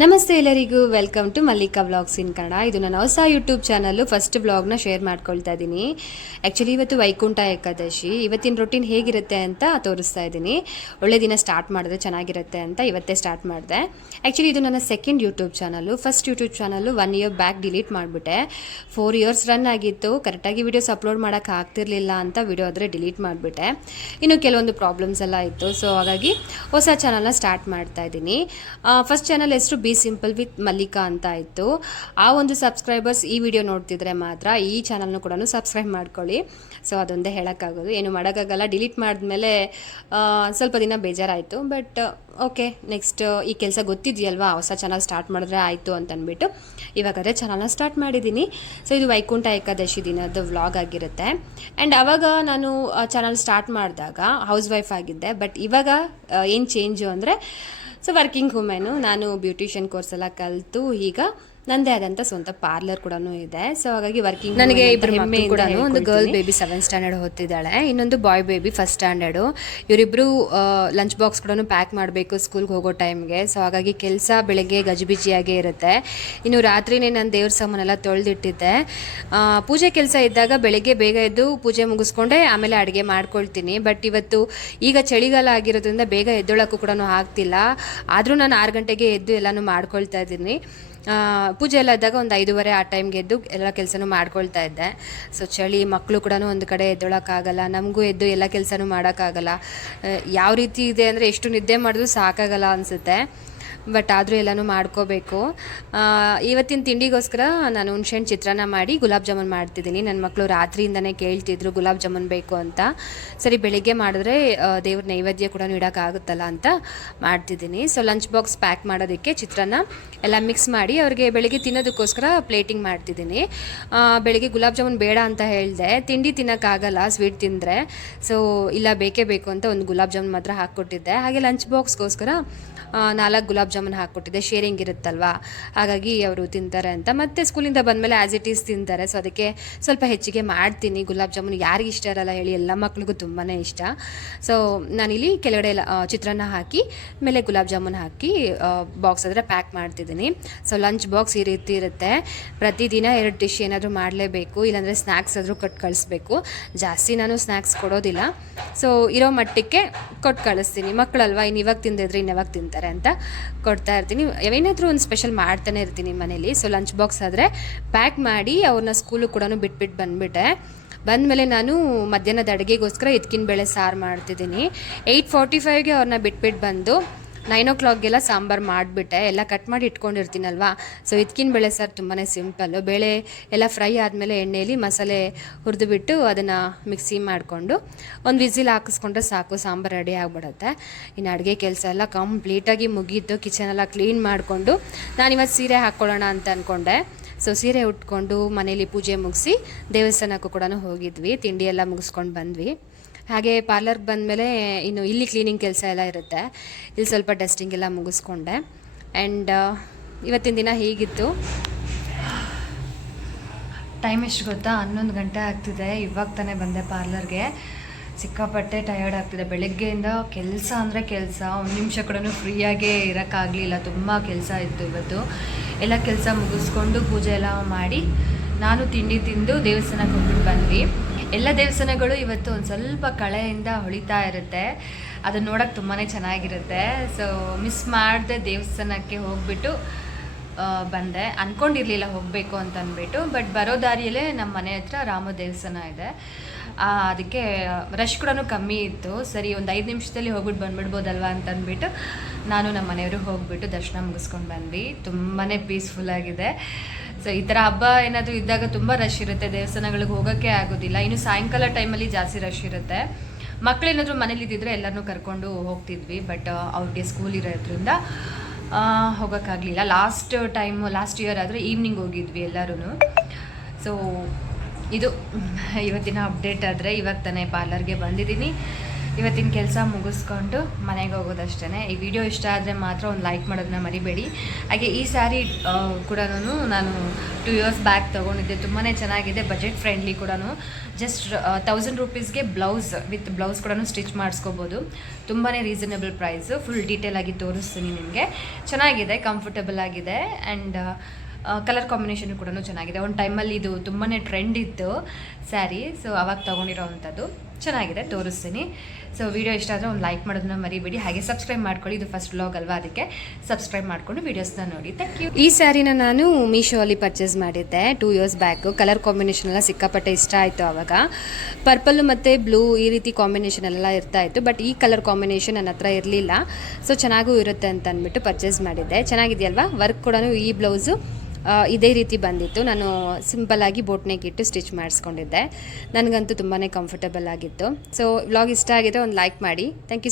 ನಮಸ್ತೆ ಎಲ್ಲರಿಗೂ welcome to Mallika vlogs in Kannada ಇದು ನನ್ನ ಹೊಸ ಯೂಟ್ಯೂಬ್ ಚಾನಲ್ಲು ಫಸ್ಟ್ ವ್ಲಾಗ್ನ ಶೇರ್ ಮಾಡ್ಕೊಳ್ತಾ ಇದ್ದೀನಿ ಆ್ಯಕ್ಚುಲಿ ಇವತ್ತು ವೈಕುಂಠ ಏಕಾದಶಿ. ಇವತ್ತಿನ ರೊಟೀನ್ ಹೇಗಿರುತ್ತೆ ಅಂತ ತೋರಿಸ್ತಾ ಇದ್ದೀನಿ ಒಳ್ಳೆ ದಿನ ಸ್ಟಾರ್ಟ್ ಮಾಡಿದ್ರೆ ಚೆನ್ನಾಗಿರುತ್ತೆ ಅಂತ ಇವತ್ತೇ ಸ್ಟಾರ್ಟ್ ಮಾಡಿದೆ. ಆ್ಯಕ್ಚುಲಿ ಇದು ನನ್ನ second YouTube channel first YouTube channel one year back delete ಮಾಡಿಬಿಟ್ಟೆ. ಫೋರ್ ಇಯರ್ಸ್ ರನ್ ಆಗಿತ್ತು. ಕರೆಕ್ಟಾಗಿ ವೀಡಿಯೋಸ್ ಅಪ್ಲೋಡ್ ಮಾಡೋಕ್ಕೆ ಆಗ್ತಿರ್ಲಿಲ್ಲ ಅಂತ ವಿಡಿಯೋ ಆದರೆ ಡಿಲೀಟ್ ಮಾಡಿಬಿಟ್ಟೆ. ಇನ್ನು ಕೆಲವೊಂದು ಪ್ರಾಬ್ಲಮ್ಸ್ ಎಲ್ಲ ಇತ್ತು. ಸೊ ಹಾಗಾಗಿ ಹೊಸ ಚಾನಲ್ನ ಸ್ಟಾರ್ಟ್ ಮಾಡ್ತಾ ಇದ್ದೀನಿ ಫಸ್ಟ್ ಚಾನಲ್ ಹೆಸರು ಬಿ ಸಿಂಪಲ್ ವಿತ್ ಮಲ್ಲಿಕಾ ಅಂತ ಇತ್ತು. ಆ ಒಂದು ಸಬ್ಸ್ಕ್ರೈಬರ್ಸ್ ಈ ವಿಡಿಯೋ ನೋಡ್ತಿದ್ರೆ ಮಾತ್ರ ಈ ಚಾನಲ್ನು ಕೂಡ ಸಬ್ಸ್ಕ್ರೈಬ್ ಮಾಡ್ಕೊಳ್ಳಿ. ಸೊ ಅದೊಂದೇ ಹೇಳೋಕ್ಕಾಗೋದು. ಏನು ಮಾಡೋಕ್ಕಾಗಲ್ಲ. ಡಿಲೀಟ್ ಮಾಡಿದ್ಮೇಲೆ ಸ್ವಲ್ಪ ದಿನ ಬೇಜಾರಾಯಿತು. ಬಟ್ ಓಕೆ ನೆಕ್ಸ್ಟ್ ಈ ಕೆಲಸ ಗೊತ್ತಿದೆಯಲ್ವಾ? ಹೊಸ ಚಾನಲ್ ಸ್ಟಾರ್ಟ್ ಮಾಡಿದ್ರೆ ಆಯಿತು ಅಂತ ಇವಾಗಾದರೆ ಚಾನಲ್ನ ಸ್ಟಾರ್ಟ್ ಮಾಡಿದ್ದೀನಿ. ಸೊ ಇದು ವೈಕುಂಠ ಏಕಾದಶಿ ದಿನದ ವ್ಲಾಗ್ ಆಗಿರುತ್ತೆ. ಆ್ಯಂಡ್ ಅವಾಗ ನಾನು ಚಾನಲ್ ಸ್ಟಾರ್ಟ್ ಮಾಡಿದಾಗ ಹೌಸ್ ವೈಫ್ ಆಗಿದ್ದೆ. ಬಟ್ ಇವಾಗ ಏನು ಚೇಂಜು ಅಂದರೆ ಸೊ ವರ್ಕಿಂಗ್ ವುಮೆನು ನಾನು ಬ್ಯೂಟಿಷಿಯನ್ ಕೋರ್ಸ್ ಎಲ್ಲ ಕಲಿತು ಈಗ ನಂದೇ ಆದಂಥ ಸ್ವಂತ ಪಾರ್ಲರ್ ಕೂಡ ಇದೆ. ಸೊ ಹಾಗಾಗಿ ವರ್ಕಿಂಗ್ ನನಗೆ ಇಬ್ಬರು ಹೆಮ್ಮೆ ಕೂಡ ಒಂದು ಗರ್ಲ್ ಬೇಬಿ ಸೆವೆನ್ ಸ್ಟ್ಯಾಂಡರ್ಡ್ ಓದ್ತಿದ್ದಾಳೆ. ಇನ್ನೊಂದು ಬಾಯ್ ಬೇಬಿ ಫಸ್ಟ್ ಸ್ಟ್ಯಾಂಡರ್ಡು ಇವರಿಬ್ಬರು ಲಂಚ್ ಬಾಕ್ಸ್ ಕೂಡ ಪ್ಯಾಕ್ ಮಾಡಬೇಕು ಸ್ಕೂಲ್ಗೆ ಹೋಗೋ ಟೈಮ್ಗೆ ಸೊ ಹಾಗಾಗಿ ಕೆಲಸ ಬೆಳಗ್ಗೆ ಗಜಿಬಿಜಿಯಾಗೇ ಇರುತ್ತೆ. ಇನ್ನು ರಾತ್ರಿನೇ ನಾನು ದೇವ್ರ ಸಾಮಾನೆಲ್ಲ ತೊಳೆದಿಟ್ಟಿದ್ದೆ. ಪೂಜೆ ಕೆಲಸ ಇದ್ದಾಗ ಬೆಳಗ್ಗೆ ಬೇಗ ಎದ್ದು ಪೂಜೆ ಮುಗಿಸ್ಕೊಂಡೆ ಆಮೇಲೆ ಅಡುಗೆ ಮಾಡ್ಕೊಳ್ತೀನಿ. ಬಟ್ ಇವತ್ತು ಈಗ ಚಳಿಗಾಲ ಆಗಿರೋದ್ರಿಂದ ಬೇಗ ಎದ್ದೊಳಕ್ಕೂ ಕೂಡ ಆಗ್ತಿಲ್ಲ. ಆದರೂ ನಾನು ಆರು ಗಂಟೆಗೆ ಎದ್ದು ಎಲ್ಲನೂ ಮಾಡ್ಕೊಳ್ತಾ ಇದ್ದೀನಿ. ಪೂಜೆ ಎಲ್ಲ ಇದ್ದಾಗ ಒಂದು ಐದೂವರೆ ಆ ಟೈಮ್ಗೆ ಎದ್ದು ಎಲ್ಲ ಕೆಲಸನೂ ಮಾಡ್ಕೊಳ್ತಾ ಇದ್ದೆ. ಸೊ ಚಳಿ ಮಕ್ಕಳು ಕೂಡ ಒಂದು ಕಡೆ ಎದ್ದೊಳಕ್ಕಾಗಲ್ಲ, ನಮಗೂ ಎದ್ದು ಎಲ್ಲ ಕೆಲಸನೂ ಮಾಡೋಕ್ಕಾಗಲ್ಲ. ಯಾವ ರೀತಿ ಇದೆ ಅಂದರೆ ಎಷ್ಟು ನಿದ್ದೆ ಮಾಡಿದ್ರು ಸಾಕಾಗಲ್ಲ ಅನಿಸುತ್ತೆ. ಬಟ್ ಆದರೂ ಎಲ್ಲನೂ ಮಾಡ್ಕೋಬೇಕು. ಇವತ್ತಿನ ತಿಂಡಿಗೋಸ್ಕರ ನಾನು ಹುಣ್ಸೆಹಣ್ಣು ಚಿತ್ರಾನ್ನ ಮಾಡಿ ಗುಲಾಬ್ ಜಾಮೂನ್ ಮಾಡ್ತಿದ್ದೀನಿ. ನನ್ನ ಮಕ್ಕಳು ರಾತ್ರಿಯಿಂದನೇ ಕೇಳ್ತಿದ್ರು ಗುಲಾಬ್ ಜಾಮೂನ್ ಬೇಕು ಅಂತ. ಸರಿ, ಬೆಳಿಗ್ಗೆ ಮಾಡಿದ್ರೆ ದೇವ್ರ ನೈವೇದ್ಯ ಕೂಡ ಇಡೋಕ್ಕಾಗುತ್ತಲ್ಲ ಅಂತ ಮಾಡ್ತಿದ್ದೀನಿ. ಸೊ ಲಂಚ್ ಬಾಕ್ಸ್ ಪ್ಯಾಕ್ ಮಾಡೋದಕ್ಕೆ ಚಿತ್ರಾನ್ನ ಎಲ್ಲ ಮಿಕ್ಸ್ ಮಾಡಿ ಅವ್ರಿಗೆ ಬೆಳಿಗ್ಗೆ ತಿನ್ನೋದಕ್ಕೋಸ್ಕರ ಪ್ಲೇಟಿಂಗ್ ಮಾಡ್ತಿದ್ದೀನಿ. ಬೆಳಿಗ್ಗೆ ಗುಲಾಬ್ ಜಾಮೂನ್ ಬೇಡ ಅಂತ ಹೇಳಿದೆ. ತಿಂಡಿ ತಿನ್ನೋಕ್ಕಾಗಲ್ಲ ಸ್ವೀಟ್ ತಿಂದರೆ. ಸೊ, ಇಲ್ಲ, ಬೇಕೇ ಬೇಕು ಅಂತ ಒಂದು ಗುಲಾಬ್ ಜಾಮೂನ್ ಮಾತ್ರ ಹಾಕ್ಕೊಟ್ಟಿದ್ದೆ. ಹಾಗೆ ಲಂಚ್ ಬಾಕ್ಸ್ಗೋಸ್ಕರ ನಾಲ್ಕು ಗುಲಾಬ್ ಜಾಮೂನ್ ಹಾಕ್ಕೊಟ್ಟಿದ್ದೆ ಶೇರಿಂಗ್ ಇರುತ್ತಲ್ವಾ? ಹಾಗಾಗಿ ಅವರು ತಿಂತಾರೆ ಅಂತ. ಮತ್ತೆ ಸ್ಕೂಲಿಂದ ಬಂದಮೇಲೆ ಆ್ಯಸ್ ಇಟ್ ಈಸ್ ತಿಂತಾರೆ. ಸೊ ಅದಕ್ಕೆ ಸ್ವಲ್ಪ ಹೆಚ್ಚಿಗೆ ಮಾಡ್ತೀನಿ. ಗುಲಾಬ್ ಜಾಮೂನ್ ಯಾರಿಗೆ ಇಷ್ಟ ಇರಲ್ಲ ಹೇಳಿ ಎಲ್ಲ ಮಕ್ಳಿಗೂ ತುಂಬಾ ಇಷ್ಟ. ಸೊ ನಾನಿಲ್ಲಿ ಕೆಳಗಡೆ ಚಿತ್ರಾನ್ನ ಹಾಕಿ, ಮೇಲೆ ಗುಲಾಬ್ ಜಾಮೂನ್ ಹಾಕಿ ಬಾಕ್ಸ್ ಆದರೆ ಪ್ಯಾಕ್ ಮಾಡ್ತಿದ್ದೀನಿ. ಸೊ ಲಂಚ್ ಬಾಕ್ಸ್ ಈ ರೀತಿ ಇರುತ್ತೆ. ಪ್ರತಿದಿನ ಎರಡು ಡಿಶ್ ಏನಾದರೂ ಮಾಡಲೇಬೇಕು, ಇಲ್ಲಾಂದರೆ ಸ್ನ್ಯಾಕ್ಸ್ ಆದರೂ ಕೊಟ್ಟು ಕಳಿಸ್ಬೇಕು. ಜಾಸ್ತಿ ನಾನು ಸ್ನ್ಯಾಕ್ಸ್ ಕೊಡೋದಿಲ್ಲ. ಸೊ ಇರೋ ಮಟ್ಟಕ್ಕೆ ಕೊಟ್ಟು ಕಳಿಸ್ತೀನಿ. ಮಕ್ಕಳಲ್ವ ಇನ್ನು ಇವಾಗ ತಿಂದಿದ್ರೆ ಇನ್ನು ಯಾವಾಗ ತಿಂತಾರೆ ಅಂತ. ಕೊಡ್ತಾ ಇರ್ತೀನಿ. ಏನಾದರೂ ಒಂದು ಸ್ಪೆಷಲ್ ಮಾಡ್ತಾನೆ ಇರ್ತೀನಿ ಮನೇಲಿ. ಸೊ ಲಂಚ್ ಬಾಕ್ಸ್ ಆದರೆ ಪ್ಯಾಕ್ ಮಾಡಿ ಅವ್ರನ್ನ ಸ್ಕೂಲಿಗೆ ಕೂಡ ಬಿಟ್ಬಿಟ್ಟು ಬಂದುಬಿಟ್ಟೆ. ಬಂದಮೇಲೆ ನಾನು ಮಧ್ಯಾಹ್ನದ ಅಡುಗೆಗೋಸ್ಕರ ಎತ್ಕಿನ ಬೇಳೆ ಸಾರು ಮಾಡ್ತಿದ್ದೀನಿ. ಏಯ್ಟ್ ಫಾರ್ಟಿ ಫೈವ್ಗೆ ಅವ್ರನ್ನ ಬಿಟ್ಬಿಟ್ಟು ಬಂದು ನೈನ್ ಓ ಕ್ಲಾಕ್ಗೆಲ್ಲ ಸಾಂಬಾರು ಮಾಡಿಬಿಟ್ಟೆ, ಎಲ್ಲ ಕಟ್ ಮಾಡಿ ಇಟ್ಕೊಂಡಿರ್ತೀನಲ್ವಾ? ಸೊ ಇದಕ್ಕಿನ ಬೇಳೆ ಸರ್ ತುಂಬಾ ಸಿಂಪಲ್ಲು ಬೇಳೆ ಎಲ್ಲ ಫ್ರೈ ಆದಮೇಲೆ ಎಣ್ಣೆಯಲ್ಲಿ ಮಸಾಲೆ ಹುರಿದುಬಿಟ್ಟು ಅದನ್ನು ಮಿಕ್ಸಿ ಮಾಡಿಕೊಂಡು, ಒಂದು ವಿಸಿಲ್ ಹಾಕಿಸ್ಕೊಂಡ್ರೆ ಸಾಕು, ಸಾಂಬಾರು ರೆಡಿ ಆಗಿಬಿಡುತ್ತೆ. ಇನ್ನು ಅಡುಗೆ ಕೆಲಸ ಎಲ್ಲ ಕಂಪ್ಲೀಟಾಗಿ ಮುಗೀತು. ಕಿಚನ್ ಎಲ್ಲ ಕ್ಲೀನ್ ಮಾಡಿಕೊಂಡು ನಾನಿವತ್ತು ಸೀರೆ ಹಾಕ್ಕೊಳ್ಳೋಣ ಅಂತ ಅಂದ್ಕೊಂಡೆ ಸೊ ಸೀರೆ ಉಟ್ಕೊಂಡು ಮನೇಲಿ ಪೂಜೆ ಮುಗಿಸಿ ದೇವಸ್ಥಾನಕ್ಕೂ ಕೂಡ ಹೋಗಿದ್ವಿ. ತಿಂಡಿ ಎಲ್ಲ ಮುಗಿಸ್ಕೊಂಡು ಬಂದ್ವಿ. ಹಾಗೆ ಪಾರ್ಲರ್ಗೆ ಬಂದಮೇಲೆ ಇನ್ನು ಇಲ್ಲಿ ಕ್ಲೀನಿಂಗ್ ಕೆಲಸ ಎಲ್ಲ ಇರುತ್ತೆ. ಇಲ್ಲಿ ಸ್ವಲ್ಪ ಡಸ್ಟಿಂಗ್ ಎಲ್ಲ ಮುಗಿಸ್ಕೊಂಡೆ. ಆ್ಯಂಡ್ ಇವತ್ತಿನ ದಿನ ಹೀಗಿತ್ತು. ಟೈಮ್ ಎಷ್ಟು ಗೊತ್ತಾ? ಹನ್ನೊಂದು ಗಂಟೆ ಆಗ್ತಿದೆ. ಇವಾಗ ತಾನೇ ಬಂದೆ ಪಾರ್ಲರ್ಗೆ ಸಿಕ್ಕಾಪಟ್ಟೆ ಟಯರ್ಡ್ ಆಗ್ತಿದೆ. ಬೆಳಗ್ಗೆಯಿಂದ ಕೆಲಸ ಅಂದರೆ ಕೆಲಸ. ಒಂದು ನಿಮಿಷ ಕೂಡ ಫ್ರೀಯಾಗಿ ಇರೋಕ್ಕಾಗಲಿಲ್ಲ. ತುಂಬ ಕೆಲಸ ಇತ್ತು ಇವತ್ತು. ಎಲ್ಲ ಕೆಲಸ ಮುಗಿಸ್ಕೊಂಡು ಪೂಜೆ ಎಲ್ಲ ಮಾಡಿ ನಾನು ತಿಂಡಿ ತಿಂದು ದೇವಸ್ಥಾನಕ್ಕೆ ಹೋಗ್ಬಿಟ್ಟು ಬಂದ್ವಿ. ಎಲ್ಲ ದೇವಸ್ಥಾನಗಳು ಇವತ್ತು ಒಂದು ಸ್ವಲ್ಪ ಕಳೆಯಿಂದ ಹೊಳಿತಾ ಇರುತ್ತೆ. ಅದನ್ನ ನೋಡೋಕೆ ತುಂಬಾ ಚೆನ್ನಾಗಿರುತ್ತೆ. ಸೊ ಮಿಸ್ ಮಾಡಿದೆ ದೇವಸ್ಥಾನಕ್ಕೆ ಹೋಗ್ಬಿಟ್ಟು ಬಂದೆ. ಅಂದ್ಕೊಂಡಿರಲಿಲ್ಲ ಹೋಗಬೇಕು ಅಂತ ಅಂದ್ಬಿಟ್ಟು ಬಟ್ ಬರೋ ದಾರಿಯಲ್ಲೇ ನಮ್ಮ ಮನೆ ಹತ್ರ ರಾಮ ದೇವಸ್ಥಾನ ಇದೆ. ಅದಕ್ಕೆ ರಶ್ ಕೂಡ ಕಮ್ಮಿ ಇತ್ತು. ಸರಿ, ಒಂದು ಐದು ನಿಮಿಷದಲ್ಲಿ ಹೋಗ್ಬಿಟ್ಟು ಬಂದ್ಬಿಡ್ಬೋದಲ್ವಾ ಅಂತ ಅಂದ್ಬಿಟ್ಟು, ನಾನು ನಮ್ಮ ಮನೆಯವರು ಹೋಗ್ಬಿಟ್ಟು ದರ್ಶನ ಮುಗಿಸ್ಕೊಂಡು ಬಂದ್ವಿ. ತುಂಬಾ ಪೀಸ್ಫುಲ್ ಆಗಿದೆ. ಸೊ ಈ ಥರ ಹಬ್ಬ ಏನಾದರೂ ಇದ್ದಾಗ ತುಂಬ ರಶ್ ಇರುತ್ತೆ, ದೇವಸ್ಥಾನಗಳಿಗೆ ಹೋಗೋಕ್ಕೆ ಆಗೋದಿಲ್ಲ. ಇನ್ನು ಸಾಯಂಕಾಲ ಟೈಮಲ್ಲಿ ಜಾಸ್ತಿ ರಶ್ ಇರುತ್ತೆ. ಮಕ್ಕಳೇನಾದರೂ ಮನೇಲಿ ಇದ್ದಿದ್ರೆ ಎಲ್ಲರನ್ನೂ ಕರ್ಕೊಂಡು ಹೋಗ್ತಿದ್ವಿ ಬಟ್ ಅವ್ರಿಗೆ ಸ್ಕೂಲ್ ಇರೋದ್ರಿಂದ ಹೋಗೋಕ್ಕಾಗಲಿಲ್ಲ. ಲಾಸ್ಟ್ ಟೈಮ್ ಲಾಸ್ಟ್ ಇಯರ್ ಆದರೆ ಈವ್ನಿಂಗ್ ಹೋಗಿದ್ವಿ ಎಲ್ಲರೂ ಸೊ ಇದು, ಇವತ್ತಿನ ಅಪ್ಡೇಟ್ ಆದರೆ ಇವಾಗ ತಾನೇ ಪಾರ್ಲರ್ಗೆ ಬಂದಿದ್ದೀನಿ. ಇವತ್ತಿನ ಕೆಲಸ ಮುಗಿಸ್ಕೊಂಡು ಮನೆಗೆ ಹೋಗೋದಷ್ಟೇ ಈ ವಿಡಿಯೋ ಇಷ್ಟ ಆದರೆ ಮಾತ್ರ ಒಂದು ಲೈಕ್ ಮಾಡೋದನ್ನ ಮರಿಬೇಡಿ. ಹಾಗೆ ಈ ಸ್ಯಾರಿ ಕೂಡ ನಾನು ಟೂ ಇಯರ್ಸ್ ಬ್ಯಾಕ್ ತೊಗೊಂಡಿದ್ದೆ. ತುಂಬಾ ಚೆನ್ನಾಗಿದೆ ಬಜೆಟ್ ಫ್ರೆಂಡ್ಲಿ ಕೂಡ ಜಸ್ಟ್ ತೌಸಂಡ್ ರುಪೀಸ್ಗೆ ಬ್ಲೌಸ್ ವಿತ್ ಬ್ಲೌಸ್ ಕೂಡ ಸ್ಟಿಚ್ ಮಾಡಿಸ್ಕೋಬೋದು. ತುಂಬಾ ರೀಸನಬಲ್ ಪ್ರೈಸು ಫುಲ್ ಡೀಟೇಲ್ ಆಗಿ ತೋರಿಸ್ತೀನಿ ನಿಮಗೆ. ಚೆನ್ನಾಗಿದೆ ಕಂಫರ್ಟಬಲ್ ಆಗಿದೆ. ಆ್ಯಂಡ್ ಕಲರ್ ಕಾಂಬಿನೇಷನ್ ಕೂಡ ಚೆನ್ನಾಗಿದೆ. ಒಂದು ಟೈಮಲ್ಲಿ ಇದು ತುಂಬಾ ಟ್ರೆಂಡ್ ಇತ್ತು ಸ್ಯಾರಿ ಸೊ ಅವಾಗ ತೊಗೊಂಡಿರೋ ಅಂಥದ್ದು. ಚೆನ್ನಾಗಿದೆ, ತೋರಿಸ್ತೀನಿ. ಸೊ ವಿಡಿಯೋ ಇಷ್ಟ ಆದರೆ ಒಂದು ಲೈಕ್ ಮಾಡೋದನ್ನ ಮರಿಬೇಡಿ. ಹಾಗೆ ಸಬ್ಸ್ಕ್ರೈಬ್ ಮಾಡ್ಕೊಳ್ಳಿ. ಇದು ಫಸ್ಟ್ ವ್ಲಾಗ್ ಅಲ್ವಾ ಅದಕ್ಕೆ? ಸಬ್ಸ್ಕ್ರೈಬ್ ಮಾಡಿಕೊಂಡು ವೀಡಿಯೋಸ್ನ ನೋಡಿ. ಥ್ಯಾಂಕ್ ಯು ಈ ಸ್ಯಾರಿನ ನಾನು ಮೀಶೋಲ್ಲಿ ಪರ್ಚೇಸ್ ಮಾಡಿದ್ದೆ two years back colour combination ಎಲ್ಲ ಸಿಕ್ಕಾಪಟ್ಟೆ ಇಷ್ಟ ಆಯಿತು ಆವಾಗ ಪರ್ಪಲ್ಲು ಮತ್ತು ಬ್ಲೂ ಈ ರೀತಿ ಕಾಂಬಿನೇಷನ್ ಎಲ್ಲ ಇರ್ತಾ ಇತ್ತು. ಬಟ್ ಈ ಕಲರ್ ಕಾಂಬಿನೇಷನ್ ನನ್ನ ಹತ್ರ ಇರಲಿಲ್ಲ. ಸೊ ಚೆನ್ನಾಗೂ ಇರುತ್ತೆ ಅಂತ ಅಂದ್ಬಿಟ್ಟು ಪರ್ಚೇಸ್ ಮಾಡಿದ್ದೆ. ಚೆನ್ನಾಗಿದೆಯಲ್ವಾ? ವರ್ಕ್ ಕೂಡ ಈ ಬ್ಲೌಸು ಇದೇ ರೀತಿ ಬಂದಿತ್ತು. ನಾನು ಸಿಂಪಲ್ಲಾಗಿ ಬೋಟ್ನೆಕ್ ಇಟ್ಟು ಸ್ಟಿಚ್ ಮಾಡಿಸ್ಕೊಂಡಿದ್ದೆ. ನನಗಂತೂ ತುಂಬಾ ಕಂಫರ್ಟಬಲ್ ಆಗಿತ್ತು. ಸೊ ವ್ಲಾಗ್ ಇಷ್ಟ ಆಗಿದೆ ಒಂದು ಲೈಕ್ ಮಾಡಿ. Thank you